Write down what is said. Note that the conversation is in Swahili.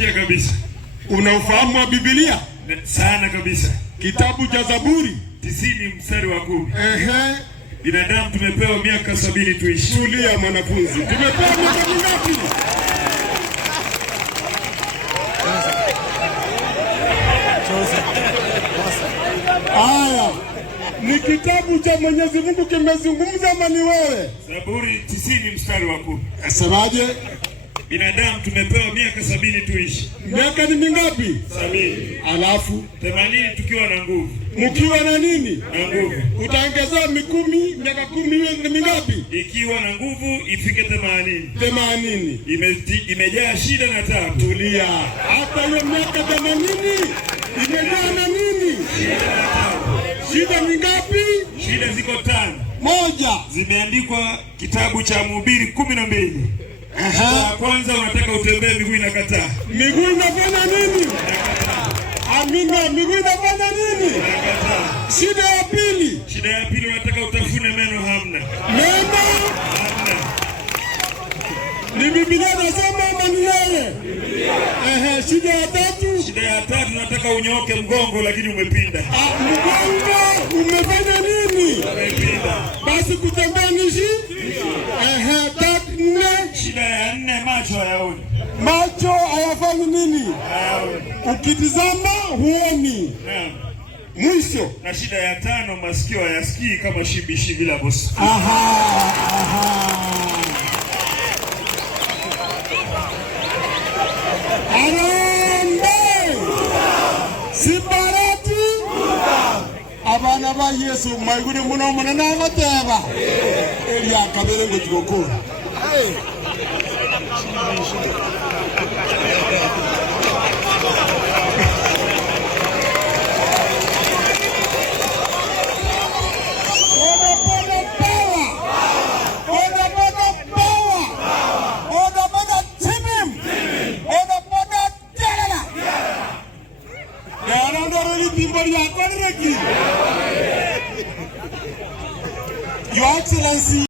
Nausikia kabisa. Unaufahamu wa Biblia? Sana kabisa. Kitabu cha Zaburi 90 mstari wa 10. Ehe. Binadamu tumepewa miaka 70 tuishi. Tulia mwanafunzi. Tumepewa miaka mingapi? Aya. Ni kitabu cha Mwenyezi Mungu kimezungumza ama ni wewe? Zaburi 90 mstari wa 10. Asemaje? Binadamu tumepewa miaka 70 tuishi. Miaka ni mingapi? 70. Alafu 80 tukiwa na nguvu. Mkiwa na nini? Na nguvu. Utaongeza miaka 10 iwe ni mingapi? Ikiwa na nguvu ifike 80. 80. Imejaa shida na taabu. Tulia. Hata hiyo miaka 80 imejaa na nini? Shida mingapi? Shida ziko 5. Moja. Zimeandikwa kitabu cha Mhubiri 12. Aha. Kwanza unataka utembee, miguu inakataa. Miguu inafanya nini? Amina, miguu inafanya nini? Inakataa. Shida ya pili. Shida ya pili unataka utafune meno, hamna. Meno? Hamna. Ni Biblia inasema ama ni wewe? Ehe, shida ya tatu. Shida ya tatu unataka unyooke mgongo lakini umepinda. Mgongo umefanya nini? Umepinda. Basi kutembea ni shida. Ehe, tatu, 4. Shida ya 4, macho hayaoni. Macho hayafanyi nini? Hayaoni. Ukitizama huoni. Naam. Mwisho. Na shida ya 5, masikio hayasikii kama shibishi bila bosi. Aha. Arambe! Sibarati! Abana ba Yesu maiguri muno munana goteba. Eri akabere ngo tugokora. Your Excellency.